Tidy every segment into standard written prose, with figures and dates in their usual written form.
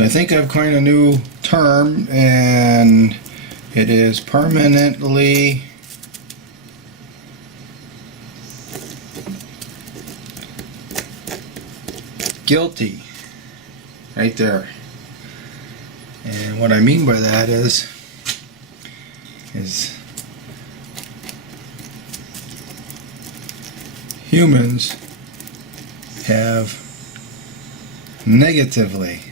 I think I've coined a new term, and it is permanently guilty. Right there. And what I mean by that is humans have negatively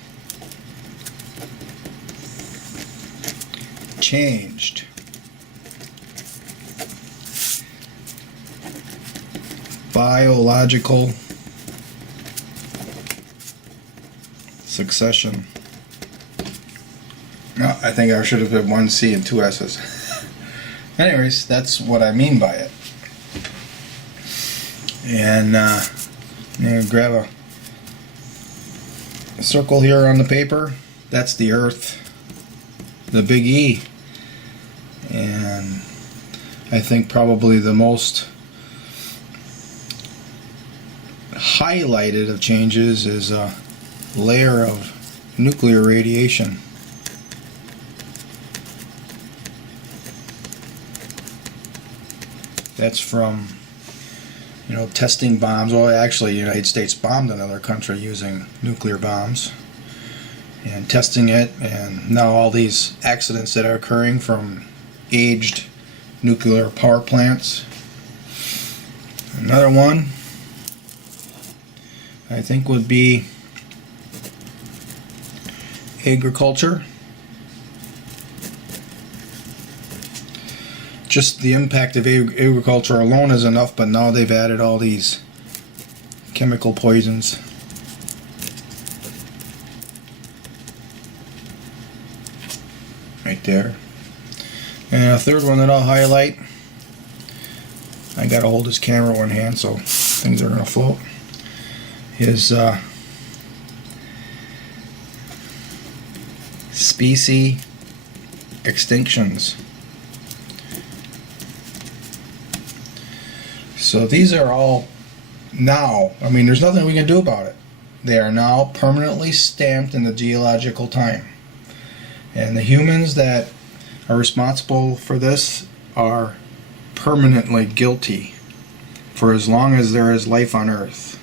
changed biological succession. No, I think I should have put one C and two S's. Anyways, that's what I mean by it. And I'm going to grab a circle here on the paper. That's the Earth, the big E. And I think probably the most highlighted of changes is a layer of nuclear radiation. That's from, testing bombs. Well, actually, the United States bombed another country using nuclear bombs and testing it, and now all these accidents that are occurring from aged nuclear power plants. Another one, I think, would be agriculture. Just the impact of agriculture alone is enough, but now they've added all these chemical poisons. Right there. And a third one that I'll highlight, I gotta hold this camera one hand so things are gonna float, is species extinctions. So these are all now, there's nothing we can do about it. They are now permanently stamped in the geological time. And the humans that are responsible for this are permanently guilty for as long as there is life on Earth.